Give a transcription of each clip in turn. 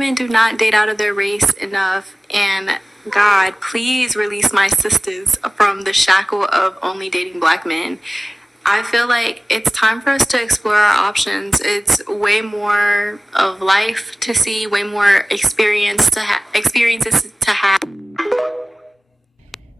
women do not date out of their race enough, and God, please release my sisters from the shackle of only dating black men. I feel like it's time for us to explore our options. It's way more of life to see, way more experiences to have.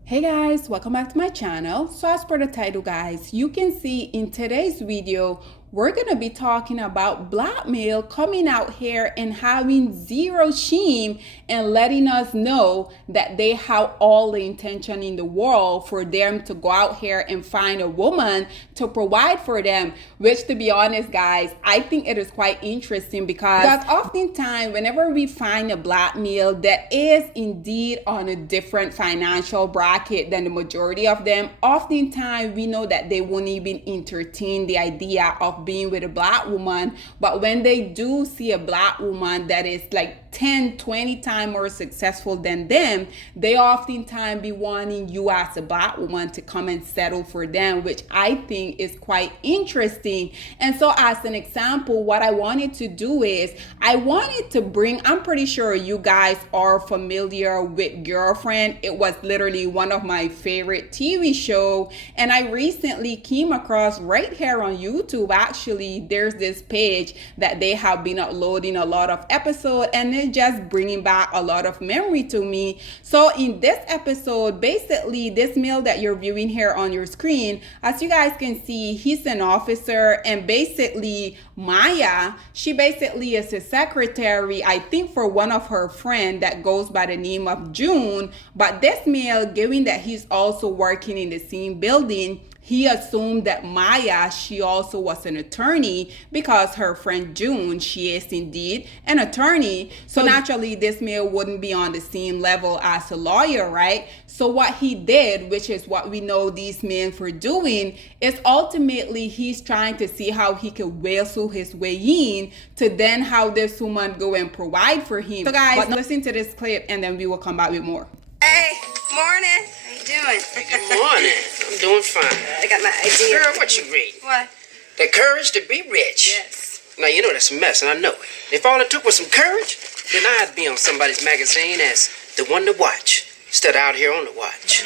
Hey guys, welcome back to my channel. So as per the title, guys, you can see in today's video we're gonna be talking about black male coming out here and having zero shame and letting us know that they have all the intention in the world for them to go out here and find a woman to provide for them, which, to be honest, guys, I think it is quite interesting because oftentimes whenever we find a black male that is indeed on a different financial bracket than the majority of them, oftentimes we know that they won't even entertain the idea of being with a black woman. But when they do see a black woman that is like 10, 20 times more successful than them, they oftentimes be wanting you as a black woman to come and settle for them, which I think is quite interesting. And so as an example, what I wanted to do is I wanted to bring, I'm pretty sure you guys are familiar with Girlfriend. It was literally one of my favorite TV show, and I recently came across right here on YouTube. Actually, there's this page that they have been uploading a lot of episodes, and it's just bringing back a lot of memory to me. So in this episode, basically this male that you're viewing here on your screen, as you guys can see, he's an officer, and basically Maya, she basically is a secretary, I think, for one of her friends that goes by the name of June. But this male, given that he's also working in the same building, he assumed that Maya, she also was an attorney because her friend June, she is indeed an attorney. So naturally, this male wouldn't be on the same level as a lawyer, right? So what he did, which is what we know these men for doing, is ultimately he's trying to see how he could wrestle his way in to then how this woman go and provide for him. So guys, listen to this clip and then we will come back with more. Hey, morning. How you doing? Good morning. I'm doing fine. I got my idea. Girl, what you read? What? The Courage to Be Rich. Yes. Now, you know that's a mess, and I know it. If all it took was some courage, then I'd be on somebody's magazine as the one to watch, instead of out here on the watch.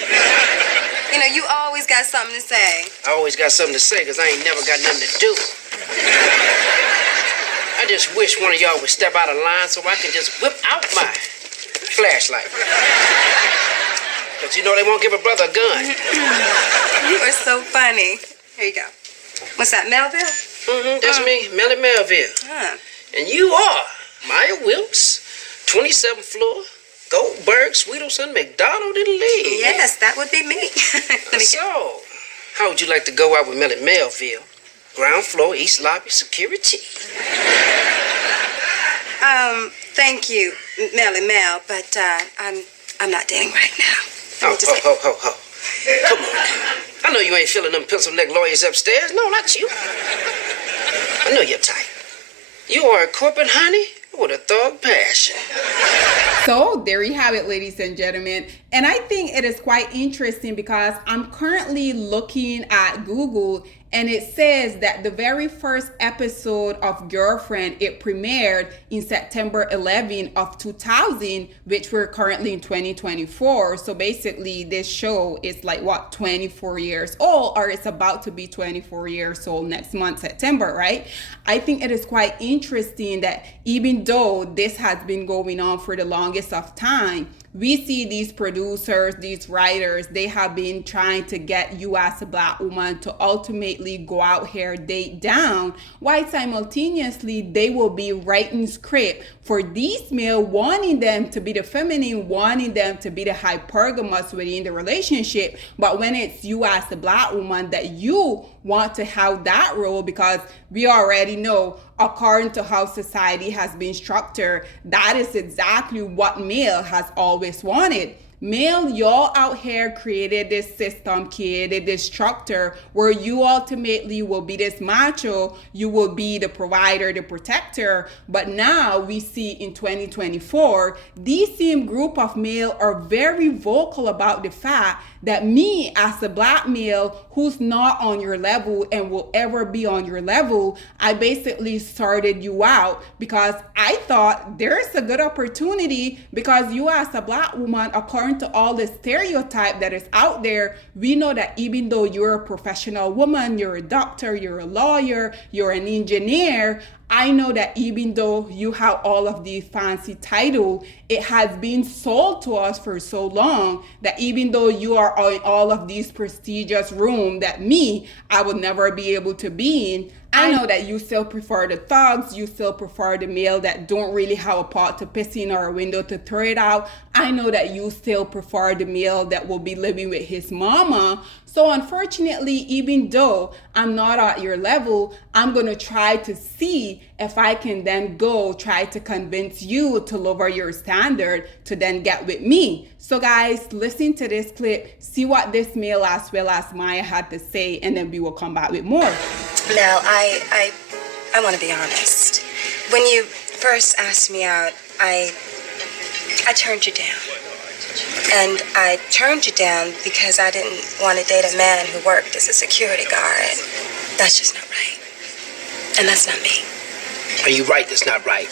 You know, you always got something to say. I always got something to say, because I ain't never got nothing to do. I just wish one of y'all would step out of line so I can just whip out my flashlight. Because you know they won't give a brother a gun. You are so funny. Here you go. What's that, Melville? That's me, Melly Melville. Huh. And you are Maya Wilkes, 27th floor, Goldberg, Sweetelson, McDonald, and Lee. Yes, that would be me. So, how would you like to go out with Melly Melville? Ground floor, East Lobby, security. Thank you, Melly Mel, but I'm not dating right now. Ho. Come on now. I know you ain't feeling them pencil neck lawyers upstairs. No, not you. I know you're tight. You are a corporate honey with a thug passion. So there you have it, ladies and gentlemen. And I think it is quite interesting because I'm currently looking at Google, and it says that the very first episode of Girlfriend, it premiered in September 11 of 2000, which we're currently in 2024. So basically this show is like, what, 24 years old, or it's about to be 24 years old next month, September, right? I think it is quite interesting that even though this has been going on for the longest of time, we see these producers, these writers, they have been trying to get you as a black woman to ultimately go out here, date down, while simultaneously they will be writing script for these male, wanting them to be the feminine, wanting them to be the hypergamous within the relationship. But when it's you as a black woman that you want to have that role, because we already know, according to how society has been structured, that is exactly what male has always wanted. Male, y'all out here created this system, created this structure where you ultimately will be this macho, you will be the provider, the protector. But now we see in 2024, these same group of male are very vocal about the fact that me as a black male who's not on your level and will ever be on your level, I basically started you out because I thought there's a good opportunity because you as a black woman, according to all the stereotype that is out there, we know that even though you're a professional woman, you're a doctor, you're a lawyer, you're an engineer, I know that even though you have all of these fancy titles, it has been sold to us for so long that even though you are in all of these prestigious rooms that me, I would never be able to be in, I know that you still prefer the thugs, you still prefer the male that don't really have a pot to piss in or a window to throw it out. I know that you still prefer the male that will be living with his mama. So unfortunately, even though I'm not at your level, I'm going to try to see if I can then go try to convince you to lower your standard to then get with me. So guys, listen to this clip, see what this male as well as Maya had to say, and then we will come back with more. Mel, I want to be honest. When you first asked me out, I turned you down. And I turned you down because I didn't want to date a man who worked as a security guard. That's just not right. And that's not me. Are you right? That's not right.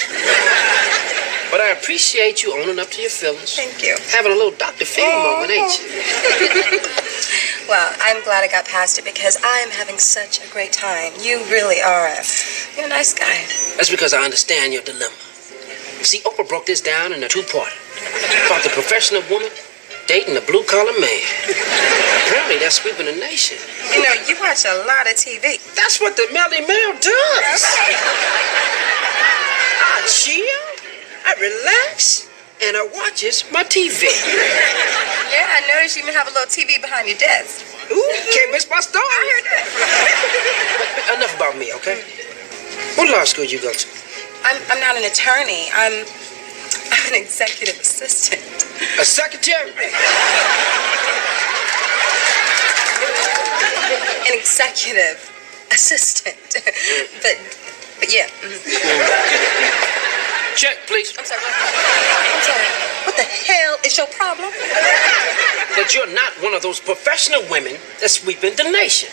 But I appreciate you owning up to your feelings. Thank you. Having a little Dr. Phil moment, ain't you? Well, I'm glad I got past it because I'm having such a great time. You really are you're a nice guy. That's because I understand your dilemma. See, Oprah broke this down in a two-parter about the professional woman dating a blue-collar man. Apparently, that's sweeping the nation. You know, you watch a lot of TV. That's what the Melly Mel does. I chill, I relax, and I watches my TV. Yeah, I noticed you even have a little TV behind your desk. Ooh, can't miss my story. I heard that. But enough about me, okay? What law school you go to? I'm not an attorney. I'm an executive assistant. A secretary? An executive assistant. but yeah. Check, please. I'm sorry. What the hell is your problem? That you're not one of those professional women that's sweeping the nation.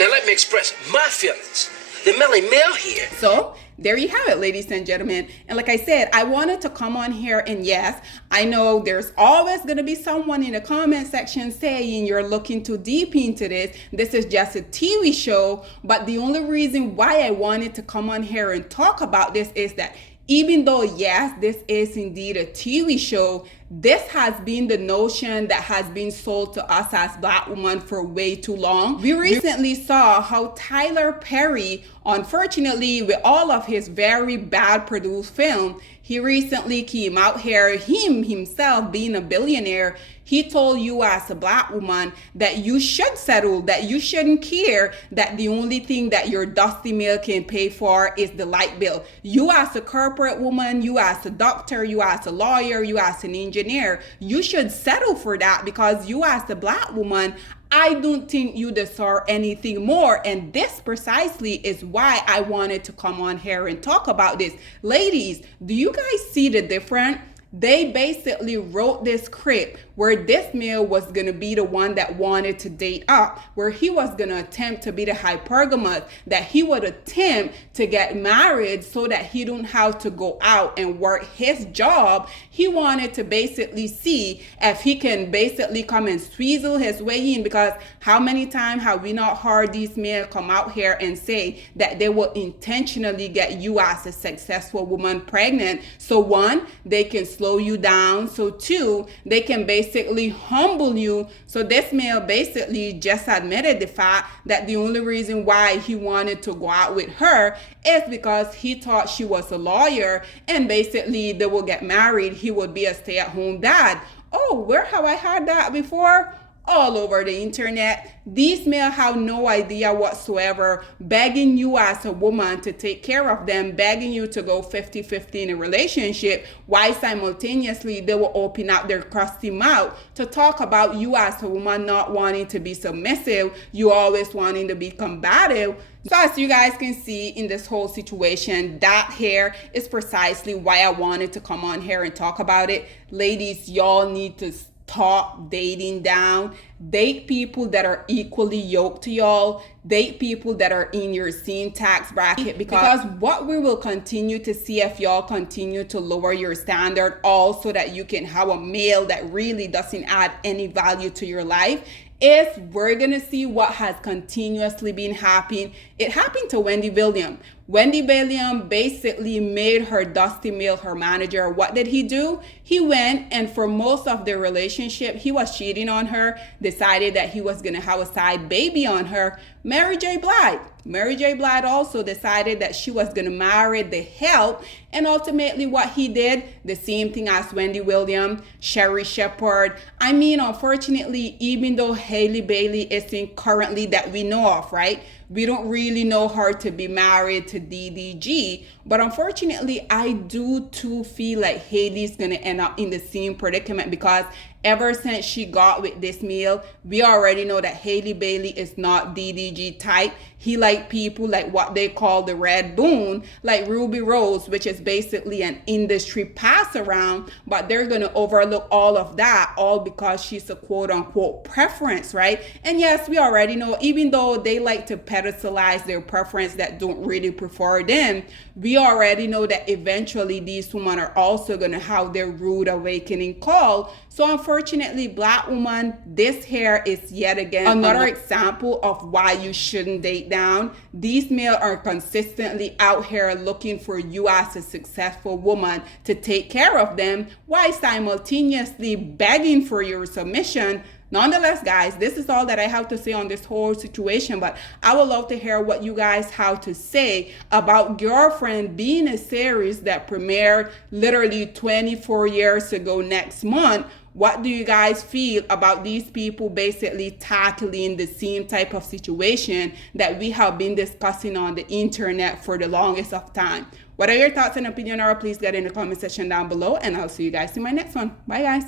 Now let me express my feelings. The Melly Mel here. So there you have it, ladies and gentlemen. And like I said, I wanted to come on here, and yes, I know there's always going to be someone in the comment section saying you're looking too deep into this. This is just a TV show. But the only reason why I wanted to come on here and talk about this is that even though, yes, this is indeed a TV show, this has been the notion that has been sold to us as black women for way too long. We recently saw how Tyler Perry, unfortunately, with all of his very bad produced film, he recently came out here, himself being a billionaire, he told you as a black woman that you should settle, that you shouldn't care, that the only thing that your dusty mail can pay for is the light bill. You as a corporate woman, you as a doctor, you as a lawyer, you as an engineer, you should settle for that because you as a black woman, I don't think you deserve anything more. And this precisely is why I wanted to come on here and talk about this. Ladies, do you guys see the difference? They basically wrote this script where this male was going to be the one that wanted to date up, where he was going to attempt to be the hypergamous, that he would attempt to get married so that he don't have to go out and work his job. He wanted to basically see if he can basically come and sweezel his way in, because how many times have we not heard these men come out here and say that they will intentionally get you as a successful woman pregnant? So one, they can slow you down. So two, they can basically humble you. So this male basically just admitted the fact that the only reason why he wanted to go out with her is because he thought she was a lawyer and basically they will get married. He would be a stay-at-home dad. Oh, where have I heard that before? all over the internet. These males have no idea whatsoever, begging you as a woman to take care of them, begging you to go 50-50 in a relationship, while simultaneously they will open up their crusty mouth to talk about you as a woman not wanting to be submissive, you always wanting to be combative. So as you guys can see in this whole situation, that here is precisely why I wanted to come on here and talk about it. Ladies, y'all need to stop dating down. Date people that are equally yoked to y'all. Date people that are in your same tax bracket, because what we will continue to see if y'all continue to lower your standard, also that you can have a male that really doesn't add any value to your life, is we're gonna see what has continuously been happening. It happened to Wendy Williams. Wendy Williams basically made her Dusty Mill her manager. What did he do? He went and for most of the relationship, he was cheating on her, decided that he was gonna have a side baby on her. Mary J. Blige. Mary J. Blige also decided that she was gonna marry the help, and ultimately what he did, the same thing as Wendy Williams, Sherry Shepherd. I mean, unfortunately, even though Hailey Bailey isn't currently that we know of, right? We don't really know her to be married to DDG, but unfortunately, I do too feel like Hailey's gonna end up in the same predicament, because ever since she got with this male, we already know that Hailey Bailey is not DDG type. He like people like what they call the red boon, like Ruby Rose, which is basically an industry pass around, but they're gonna overlook all of that, all because she's a quote unquote preference, right? And yes, we already know, even though they like to pedestalize their preference that don't really prefer them, we already know that eventually these women are also gonna have their rude awakening call. So unfortunately, Black woman, this here is yet again another example of why you shouldn't date down. These males are consistently out here looking for you as a successful woman to take care of them, while simultaneously begging for your submission. Nonetheless, guys, this is all that I have to say on this whole situation, but I would love to hear what you guys have to say about Girlfriend being a series that premiered literally 24 years ago next month. What do you guys feel about these people basically tackling the same type of situation that we have been discussing on the internet for the longest of time? What are your thoughts and opinion, or please get in the comment section down below, and I'll see you guys in my next one. Bye, guys.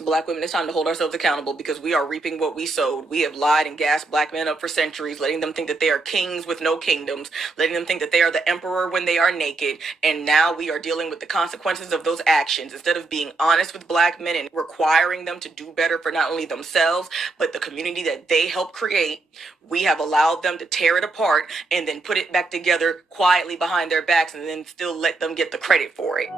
Black women, it's time to hold ourselves accountable, because we are reaping what we sowed. We have lied and gassed Black men up for centuries, letting them think that they are kings with no kingdoms, letting them think that they are the emperor when they are naked, and now we are dealing with the consequences of those actions. Instead of being honest with Black men and requiring them to do better for not only themselves, but the community that they helped create, we have allowed them to tear it apart and then put it back together quietly behind their backs, and then still let them get the credit for it.